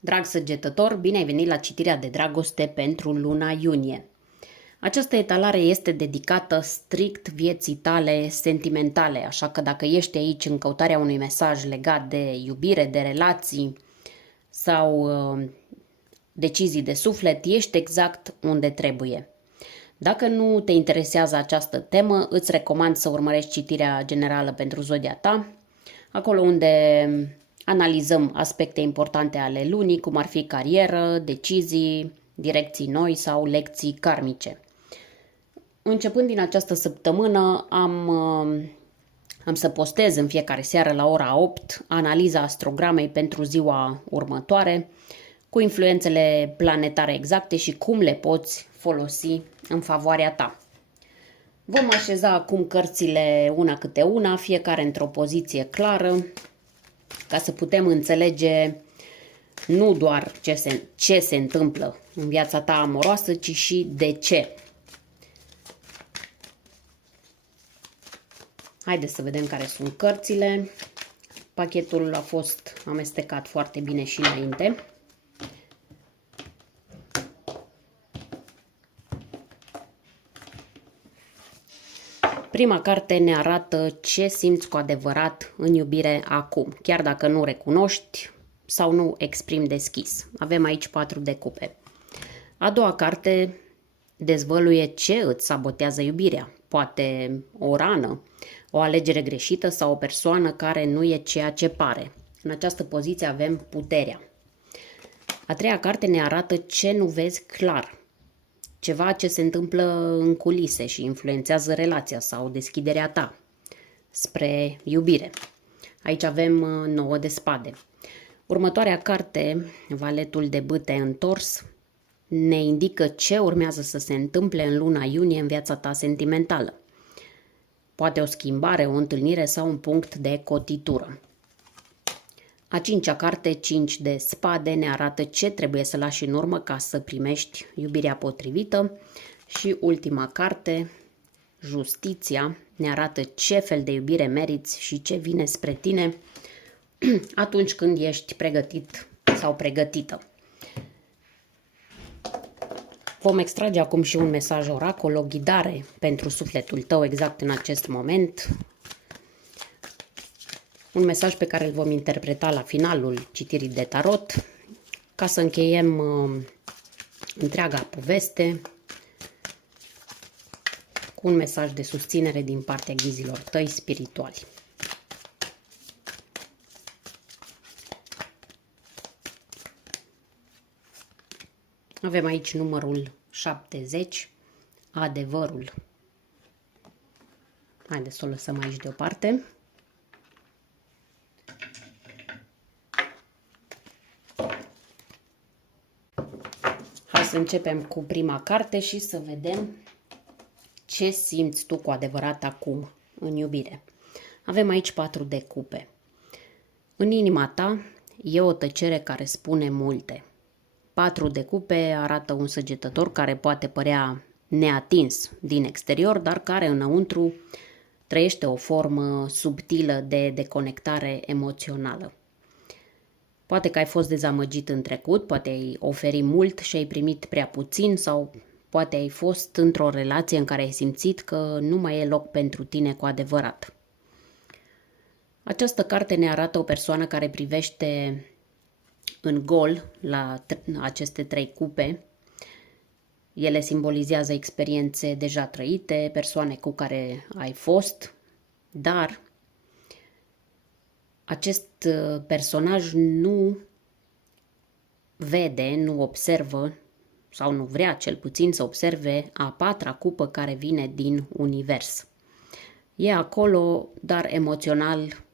Drag săgetător, bine ai venit la citirea de dragoste pentru luna iunie. Această etalare este dedicată strict vieții tale sentimentale, așa că dacă ești aici în căutarea unui mesaj legat de iubire, de relații sau decizii de suflet, ești exact unde trebuie. Dacă nu te interesează această temă, îți recomand să urmărești citirea generală pentru zodia ta, acolo unde analizăm aspecte importante ale lunii, cum ar fi carieră, decizii, direcții noi sau lecții karmice. Începând din această săptămână am să postez în fiecare seară la ora 8 analiza astrogramei pentru ziua următoare, cu influențele planetare exacte și cum le poți folosi în favoarea ta. Vom așeza acum cărțile una câte una, fiecare într-o poziție clară, ca să putem înțelege nu doar ce se întâmplă în viața ta amoroasă, ci și de ce. Haideți să vedem care sunt cărțile. Pachetul a fost amestecat foarte bine și înainte. Prima carte ne arată ce simți cu adevărat în iubire acum, chiar dacă nu recunoști sau nu exprimi deschis. Avem aici 4 de cupe. A doua carte dezvăluie ce îți sabotează iubirea. Poate o rană, o alegere greșită sau o persoană care nu e ceea ce pare. În această poziție avem puterea. A treia carte ne arată ce nu vezi clar. Ceva ce se întâmplă în culise și influențează relația sau deschiderea ta spre iubire. Aici avem 9 de spade. Următoarea carte, valetul de bâte întors, ne indică ce urmează să se întâmple în luna iunie în viața ta sentimentală. Poate o schimbare, o întâlnire sau un punct de cotitură. A cincea carte, 5 de spade, ne arată ce trebuie să lași în urmă ca să primești iubirea potrivită. Și ultima carte, justiția, ne arată ce fel de iubire meriți și ce vine spre tine atunci când ești pregătit sau pregătită. Vom extrage acum și un mesaj oracol, o ghidare pentru sufletul tău exact în acest moment. Un mesaj pe care îl vom interpreta la finalul citirii de tarot, ca să încheiem întreaga poveste cu un mesaj de susținere din partea ghizilor tăi spirituali. Avem aici numărul 70, adevărul. Haideți să o lăsăm aici deoparte. Hai să începem cu prima carte și să vedem ce simți tu cu adevărat acum în iubire. Avem aici 4 de cupe. În inima ta e o tăcere care spune multe. 4 de cupe arată un săgetător care poate părea neatins din exterior, dar care înăuntru trăiește o formă subtilă de deconectare emoțională. Poate că ai fost dezamăgit în trecut, poate ai oferit mult și ai primit prea puțin sau poate ai fost într-o relație în care ai simțit că nu mai e loc pentru tine cu adevărat. Această carte ne arată o persoană care privește în gol la aceste 3 cupe. Ele simbolizează experiențe deja trăite, persoane cu care ai fost, dar acest personaj nu vede, nu observă sau nu vrea cel puțin să observe a 4-a cupă care vine din univers. E acolo, dar emoțional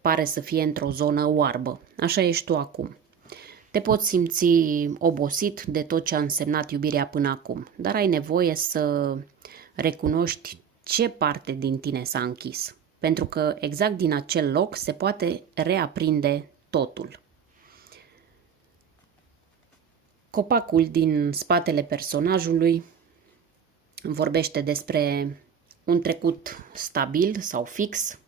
pare să fie într-o zonă oarbă. Așa ești tu acum. Te poți simți obosit de tot ce a însemnat iubirea până acum, dar ai nevoie să recunoști ce parte din tine s-a închis, pentru că exact din acel loc se poate reaprinde totul. Copacul din spatele personajului vorbește despre un trecut stabil sau fix,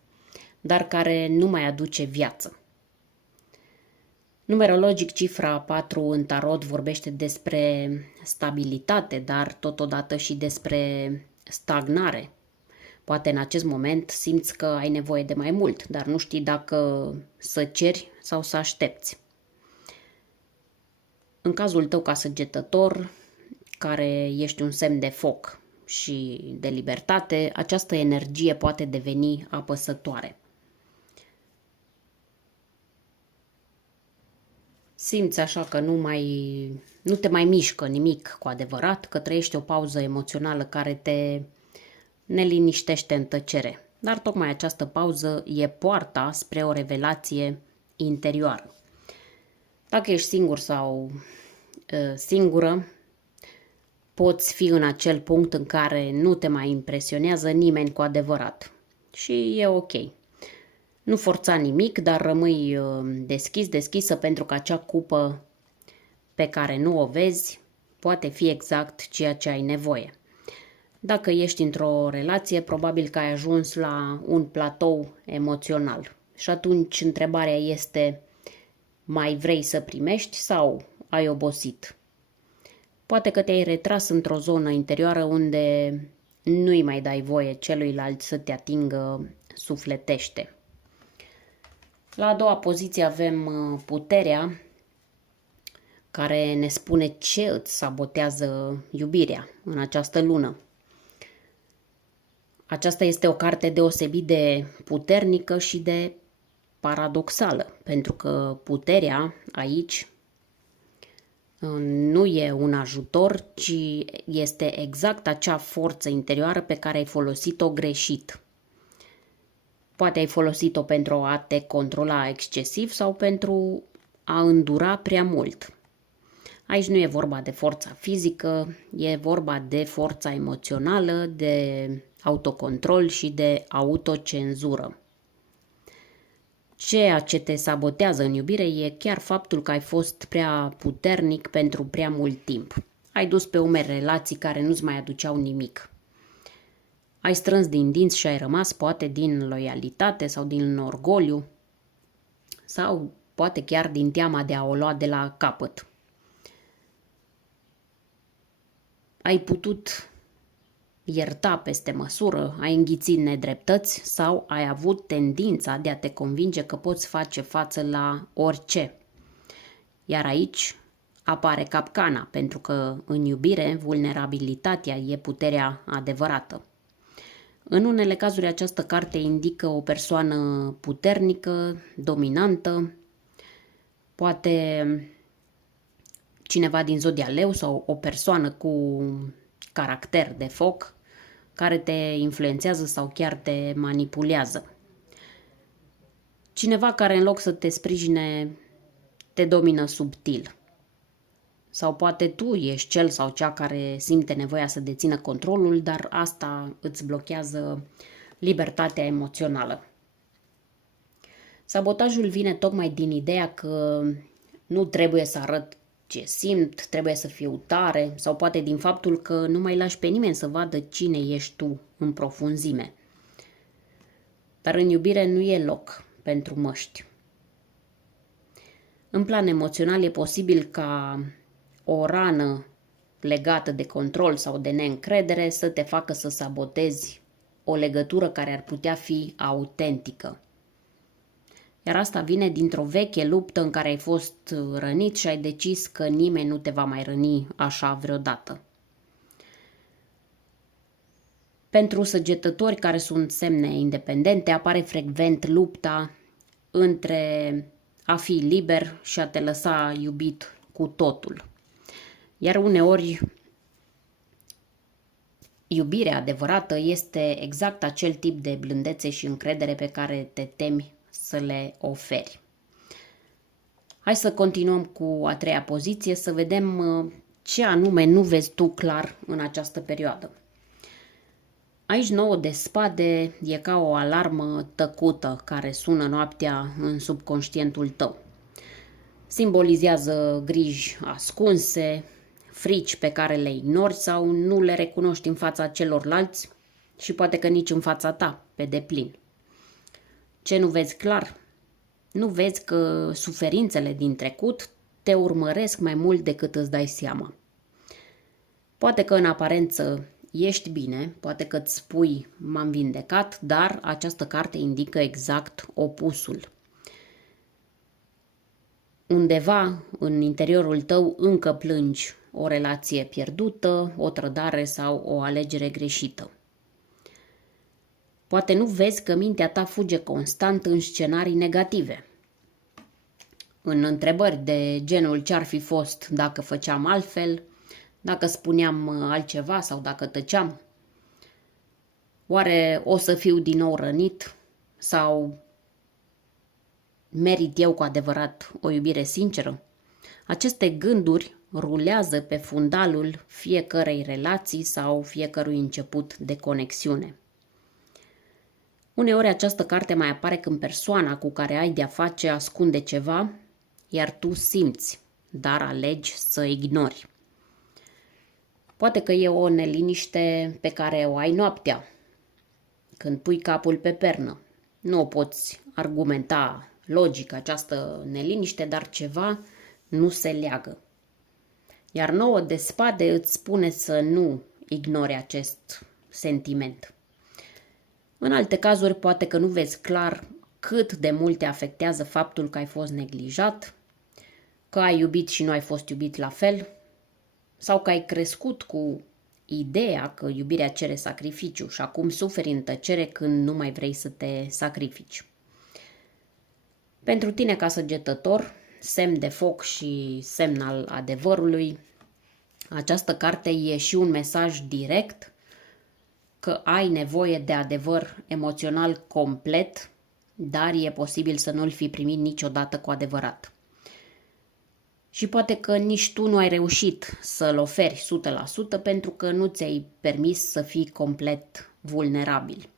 dar care nu mai aduce viață. Numerologic, cifra 4 în tarot vorbește despre stabilitate, dar totodată și despre stagnare. Poate în acest moment simți că ai nevoie de mai mult, dar nu știi dacă să ceri sau să aștepți. În cazul tău ca săgetător, care ești un semn de foc și de libertate, această energie poate deveni apăsătoare. Simți așa că nu te mai mișcă nimic cu adevărat, că trăiești o pauză emoțională care te neliniștește în tăcere. Dar tocmai această pauză e poarta spre o revelație interioară. Dacă ești singur sau singură, poți fi în acel punct în care nu te mai impresionează nimeni cu adevărat. Și e ok. Nu forța nimic, dar rămâi deschisă pentru că acea cupă pe care nu o vezi poate fi exact ceea ce ai nevoie. Dacă ești într-o relație, probabil că ai ajuns la un platou emoțional. Și atunci întrebarea este, mai vrei să primești sau ai obosit? Poate că te-ai retras într-o zonă interioară unde nu-i mai dai voie celuilalt să te atingă sufletește. La a doua poziție avem puterea, care ne spune ce îți sabotează iubirea în această lună. Aceasta este o carte deosebit de puternică și de paradoxală, pentru că puterea aici nu e un ajutor, ci este exact acea forță interioară pe care ai folosit-o greșit. Poate ai folosit-o pentru a te controla excesiv sau pentru a îndura prea mult. Aici nu e vorba de forța fizică, e vorba de forța emoțională, de autocontrol și de autocenzură. Ceea ce te sabotează în iubire e chiar faptul că ai fost prea puternic pentru prea mult timp. Ai dus pe umeri relații care nu-ți mai aduceau nimic. Ai strâns din dinți și ai rămas poate din loialitate sau din orgoliu sau poate chiar din teama de a o lua de la capăt. Ai putut ierta peste măsură, ai înghițit nedreptăți sau ai avut tendința de a te convinge că poți face față la orice. Iar aici apare capcana, pentru că în iubire vulnerabilitatea e puterea adevărată. În unele cazuri această carte indică o persoană puternică, dominantă, poate cineva din zodia leu sau o persoană cu caracter de foc care te influențează sau chiar te manipulează. Cineva care în loc să te sprijine te domină subtil. Sau poate tu ești cel sau cea care simte nevoia să dețină controlul, dar asta îți blochează libertatea emoțională. Sabotajul vine tocmai din ideea că nu trebuie să arăt ce simt, trebuie să fiu tare sau poate din faptul că nu mai lași pe nimeni să vadă cine ești tu în profunzime. Dar în iubire nu e loc pentru măști. În plan emoțional e posibil ca o rană legată de control sau de neîncredere să te facă să sabotezi o legătură care ar putea fi autentică. Iar asta vine dintr-o veche luptă în care ai fost rănit și ai decis că nimeni nu te va mai răni așa vreodată. Pentru săgetători care sunt semne independente, apare frecvent lupta între a fi liber și a te lăsa iubit cu totul. Iar uneori iubirea adevărată este exact acel tip de blândețe și încredere pe care te temi să le oferi. Hai să continuăm cu a treia poziție, să vedem ce anume nu vezi tu clar în această perioadă. Aici 9 de spade e ca o alarmă tăcută care sună noaptea în subconștientul tău. Simbolizează griji ascunse, frici pe care le ignori sau nu le recunoști în fața celorlalți și poate că nici în fața ta, pe deplin. Ce nu vezi clar? nu vezi că suferințele din trecut te urmăresc mai mult decât îți dai seama. Poate că în aparență ești bine, poate că îți spui m-am vindecat, dar această carte indică exact opusul. Undeva în interiorul tău încă plângi o relație pierdută, o trădare sau o alegere greșită. Poate nu vezi că mintea ta fuge constant în scenarii negative. În întrebări de genul ce-ar fi fost dacă făceam altfel, dacă spuneam altceva sau dacă tăceam. Oare o să fiu din nou rănit sau merit eu cu adevărat o iubire sinceră? Aceste gânduri rulează pe fundalul fiecărei relații sau fiecărui început de conexiune. Uneori această carte mai apare când persoana cu care ai de-a face ascunde ceva, iar tu simți, dar alegi să ignori. Poate că e o neliniște pe care o ai noaptea, când pui capul pe pernă. Nu o poți argumenta logic această neliniște, dar ceva nu se leagă. Iar 9 de spade îți spune să nu ignori acest sentiment. În alte cazuri, poate că nu vezi clar cât de mult te afectează faptul că ai fost neglijat, că ai iubit și nu ai fost iubit la fel, sau că ai crescut cu ideea că iubirea cere sacrificiu și acum suferi în tăcere când nu mai vrei să te sacrifici. Pentru tine ca săgetător, semn de foc și semn al adevărului, această carte e și un mesaj direct că ai nevoie de adevăr emoțional complet, dar e posibil să nu-l fi primit niciodată cu adevărat. Și poate că nici tu nu ai reușit să-l oferi 100% pentru că nu ți-ai permis să fii complet vulnerabil.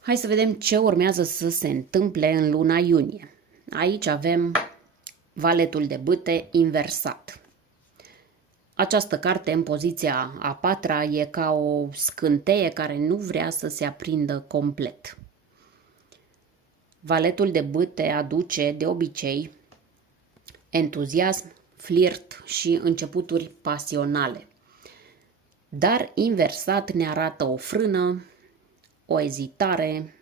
Hai să vedem ce urmează să se întâmple în luna iunie. Aici avem valetul de bâte inversat. Această carte în poziția a patra e ca o scânteie care nu vrea să se aprindă complet. Valetul de bâte aduce de obicei entuziasm, flirt și începuturi pasionale. Dar inversat ne arată o frână, o ezitare,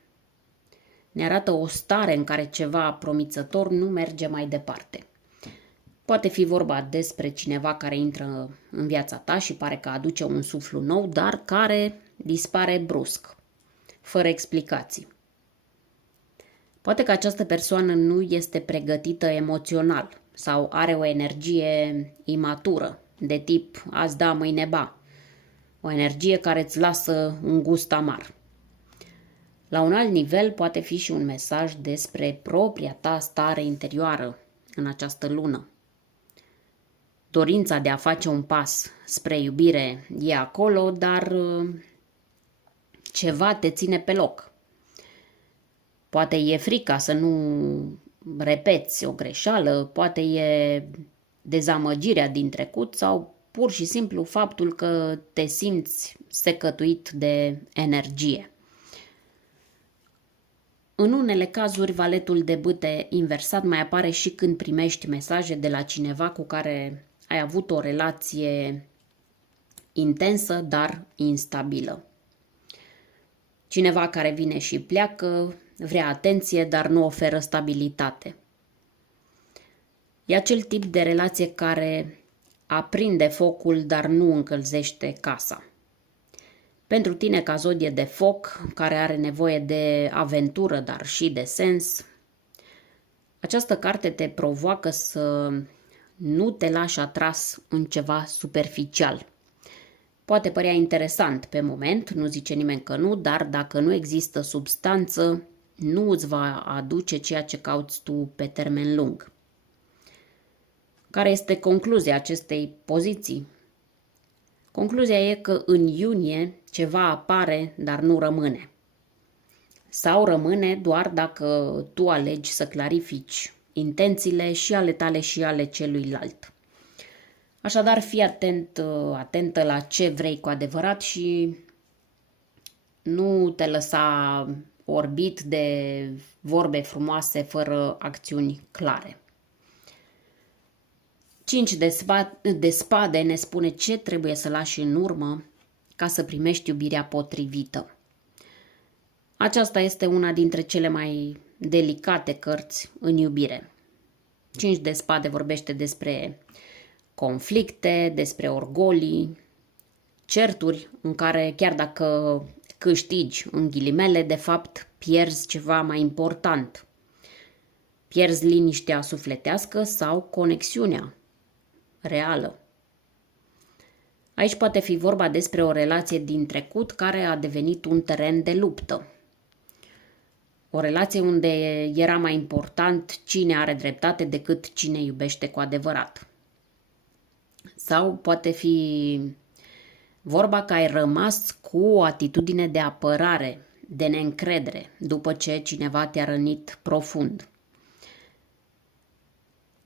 ne arată o stare în care ceva promițător nu merge mai departe. Poate fi vorba despre cineva care intră în viața ta și pare că aduce un suflu nou, dar care dispare brusc, fără explicații. Poate că această persoană nu este pregătită emoțional sau are o energie imatură, de tip azi da, mâine ba. O energie care îți lasă un gust amar. La un alt nivel poate fi și un mesaj despre propria ta stare interioară în această lună. Dorința de a face un pas spre iubire e acolo, dar ceva te ține pe loc. Poate e frica să nu repeți o greșeală, poate e dezamăgirea din trecut sau pur și simplu faptul că te simți secătuit de energie. În unele cazuri, valetul de bâte inversat mai apare și când primești mesaje de la cineva cu care ai avut o relație intensă, dar instabilă. Cineva care vine și pleacă, vrea atenție, dar nu oferă stabilitate. E acel tip de relație care aprinde focul, dar nu încălzește casa. Pentru tine, ca zodie de foc, care are nevoie de aventură, dar și de sens, această carte te provoacă să nu te lași atras în ceva superficial. Poate părea interesant pe moment, nu zice nimeni că nu, dar dacă nu există substanță, nu îți va aduce ceea ce cauți tu pe termen lung. Care este concluzia acestei poziții? Concluzia e că în iunie ceva apare, dar nu rămâne. Sau rămâne doar dacă tu alegi să clarifici intențiile și ale tale și ale celuilalt. Așadar, fii atentă la ce vrei cu adevărat și nu te lăsa orbit de vorbe frumoase fără acțiuni clare. 5 de spade ne spune ce trebuie să lași în urmă ca să primești iubirea potrivită. Aceasta este una dintre cele mai delicate cărți în iubire. 5 de spade vorbește despre conflicte, despre orgolii, certuri în care chiar dacă câștigi în ghilimele, de fapt pierzi ceva mai important. Pierzi liniștea sufletească sau conexiunea reală. Aici poate fi vorba despre o relație din trecut care a devenit un teren de luptă. O relație unde era mai important cine are dreptate decât cine iubește cu adevărat. Sau poate fi vorba că ai rămas cu o atitudine de apărare, de neîncredere, după ce cineva te-a rănit profund.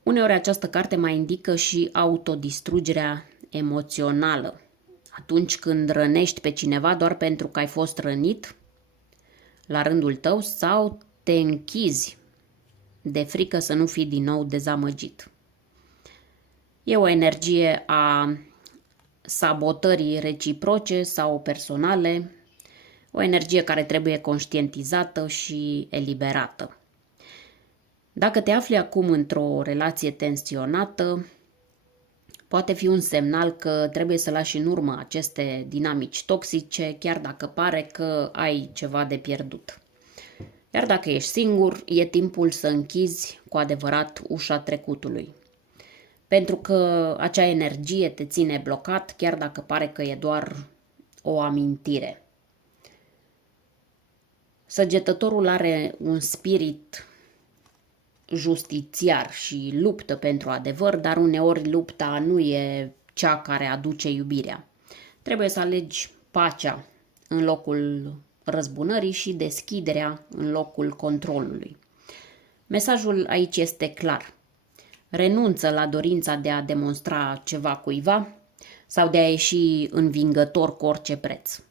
Uneori această carte mai indică și autodistrugerea emoțională. Atunci când rănești pe cineva doar pentru că ai fost rănit la rândul tău sau te închizi de frică să nu fii din nou dezamăgit. E o energie a sabotării reciproce sau personale, o energie care trebuie conștientizată și eliberată. Dacă te afli acum într-o relație tensionată, poate fi un semnal că trebuie să lași în urmă aceste dinamici toxice, chiar dacă pare că ai ceva de pierdut. Iar dacă ești singur, e timpul să închizi cu adevărat ușa trecutului. Pentru că acea energie te ține blocat, chiar dacă pare că e doar o amintire. Săgetătorul are un spirit justițiar și luptă pentru adevăr, dar uneori lupta nu e cea care aduce iubirea. Trebuie să alegi pacea în locul răzbunării și deschiderea în locul controlului. Mesajul aici este clar. Renunță la dorința de a demonstra ceva cuiva sau de a ieși învingător cu orice preț.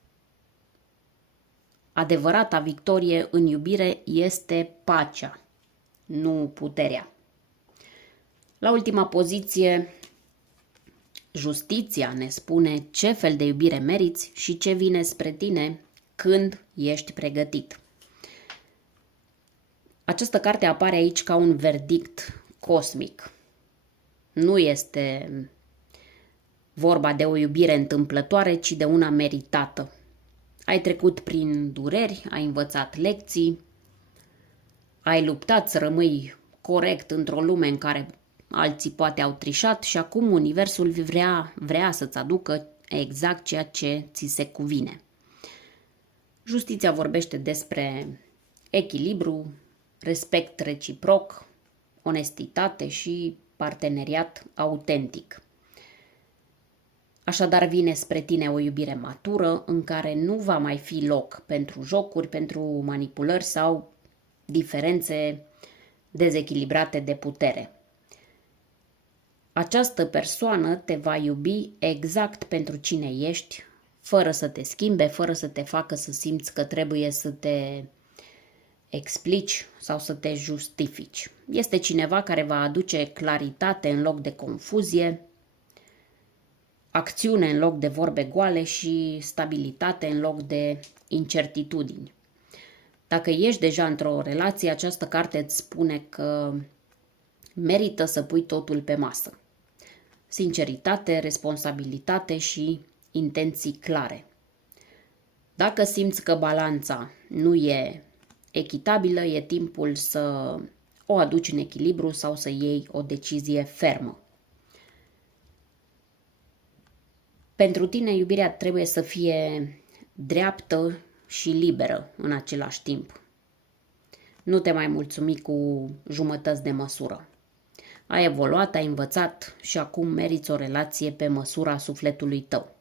Adevărata victorie în iubire este pacea, nu puterea. La ultima poziție, justiția ne spune ce fel de iubire meriți și ce vine spre tine când ești pregătit. Această carte apare aici ca un verdict cosmic. Nu este vorba de o iubire întâmplătoare, ci de una meritată. Ai trecut prin dureri, ai învățat lecții, ai luptat să rămâi corect într-o lume în care alții poate au trișat și acum universul vrea să-ți aducă exact ceea ce ți se cuvine. Justiția vorbește despre echilibru, respect reciproc, onestitate și parteneriat autentic. Așadar vine spre tine o iubire matură în care nu va mai fi loc pentru jocuri, pentru manipulări sau diferențe dezechilibrate de putere. Această persoană te va iubi exact pentru cine ești, fără să te schimbe, fără să te facă să simți că trebuie să te explici sau să te justifici. Este cineva care va aduce claritate în loc de confuzie, acțiune în loc de vorbe goale și stabilitate în loc de incertitudini. Dacă ești deja într-o relație, această carte îți spune că merită să pui totul pe masă. Sinceritate, responsabilitate și intenții clare. Dacă simți că balanța nu e echitabilă, e timpul să o aduci în echilibru sau să iei o decizie fermă. Pentru tine, iubirea trebuie să fie dreaptă și liberă în același timp. Nu te mai mulțumi cu jumătăți de măsură. Ai evoluat, ai învățat și acum meriți o relație pe măsura sufletului tău.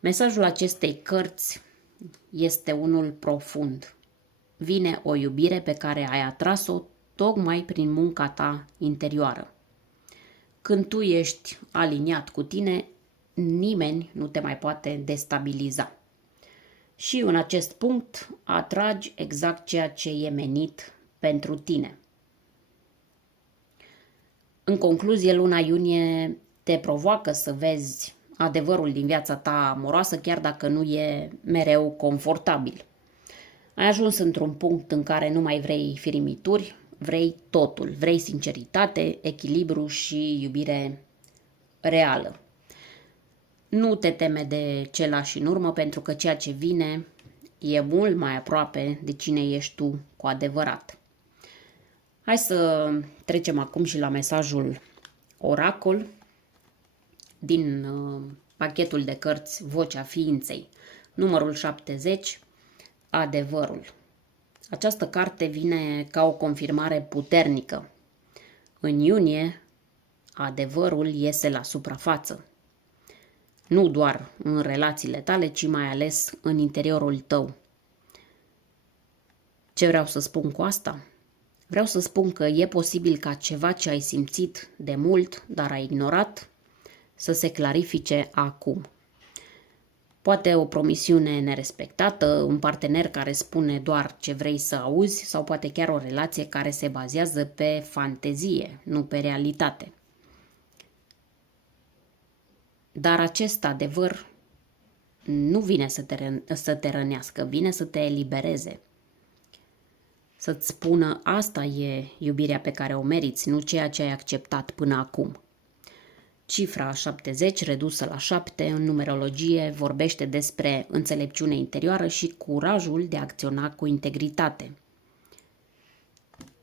Mesajul acestei cărți este unul profund. Vine o iubire pe care ai atras-o tocmai prin munca ta interioară. Când tu ești aliniat cu tine, nimeni nu te mai poate destabiliza. Și în acest punct atragi exact ceea ce e menit pentru tine. În concluzie, luna iunie te provoacă să vezi adevărul din viața ta amoroasă, chiar dacă nu e mereu confortabil. Ai ajuns într-un punct în care nu mai vrei firimituri, vrei totul, vrei sinceritate, echilibru și iubire reală. Nu te teme de ce lași în urmă, pentru că ceea ce vine e mult mai aproape de cine ești tu cu adevărat. Hai să trecem acum și la mesajul oracol din pachetul de cărți Vocea Ființei, numărul 70, Adevărul. Această carte vine ca o confirmare puternică. În iunie, adevărul iese la suprafață. Nu doar în relațiile tale, ci mai ales în interiorul tău. Ce vreau să spun cu asta? Vreau să spun că e posibil ca ceva ce ai simțit de mult, dar ai ignorat, să se clarifice acum. Poate o promisiune nerespectată, un partener care spune doar ce vrei să auzi, sau poate chiar o relație care se bazează pe fantezie, nu pe realitate. Dar acest adevăr nu vine să te rănească, vine să te elibereze. Să-ți spună asta e iubirea pe care o meriți, nu ceea ce ai acceptat până acum. Cifra 70 redusă la 7 în numerologie vorbește despre înțelepciune interioară și curajul de a acționa cu integritate.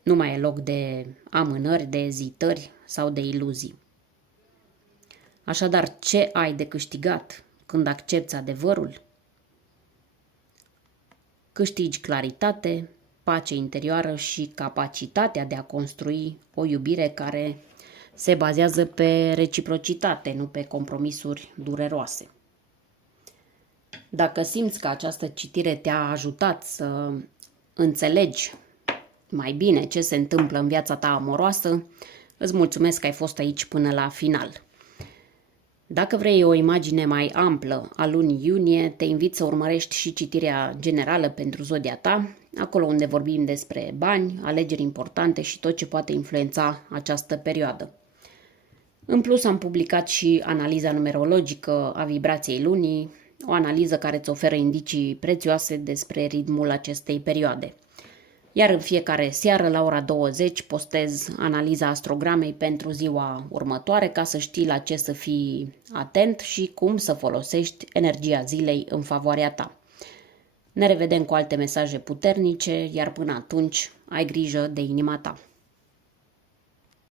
Nu mai e loc de amânări, de ezitări sau de iluzii. Așadar, ce ai de câștigat când accepți adevărul? Câștigi claritate, pace interioară și capacitatea de a construi o iubire care se bazează pe reciprocitate, nu pe compromisuri dureroase. Dacă simți că această citire te-a ajutat să înțelegi mai bine ce se întâmplă în viața ta amoroasă, îți mulțumesc că ai fost aici până la final. Dacă vrei o imagine mai amplă a lunii iunie, te invit să urmărești și citirea generală pentru zodia ta, acolo unde vorbim despre bani, alegeri importante și tot ce poate influența această perioadă. În plus, am publicat și analiza numerologică a vibrației lunii, o analiză care îți oferă indicii prețioase despre ritmul acestei perioade. Iar în fiecare seară, la ora 20, postez analiza astrogramei pentru ziua următoare, ca să știi la ce să fii atent și cum să folosești energia zilei în favoarea ta. Ne revedem cu alte mesaje puternice, iar până atunci ai grijă de inima ta.